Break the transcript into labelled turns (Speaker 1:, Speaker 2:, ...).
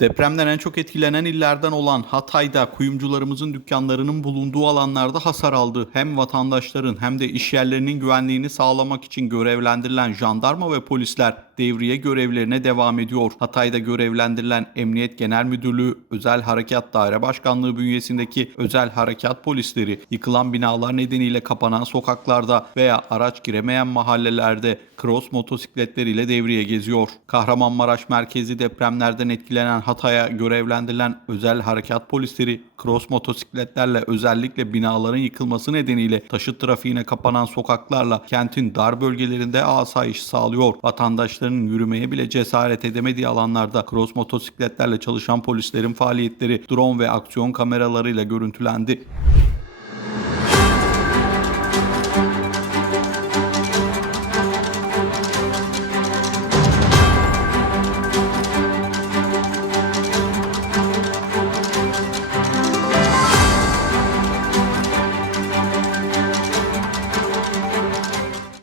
Speaker 1: Depremden en çok etkilenen illerden olan Hatay'da kuyumcularımızın dükkanlarının bulunduğu alanlarda hasar aldı. Hem vatandaşların hem de iş yerlerinin güvenliğini sağlamak için görevlendirilen jandarma ve polisler devriye görevlerine devam ediyor. Hatay'da görevlendirilen Emniyet Genel Müdürlüğü Özel Harekat Daire Başkanlığı bünyesindeki özel harekat polisleri yıkılan binalar nedeniyle kapanan sokaklarda veya araç giremeyen mahallelerde cross motosikletleriyle devriye geziyor. Kahramanmaraş merkezi depremlerden etkilenen Hatay'a görevlendirilen özel harekat polisleri cross motosikletlerle özellikle binaların yıkılması nedeniyle taşıt trafiğine kapanan sokaklarla kentin dar bölgelerinde asayiş sağlıyor. Vatandaşların yürümeye bile cesaret edemediği alanlarda cross motosikletlerle çalışan polislerin faaliyetleri drone ve aksiyon kameralarıyla görüntülendi.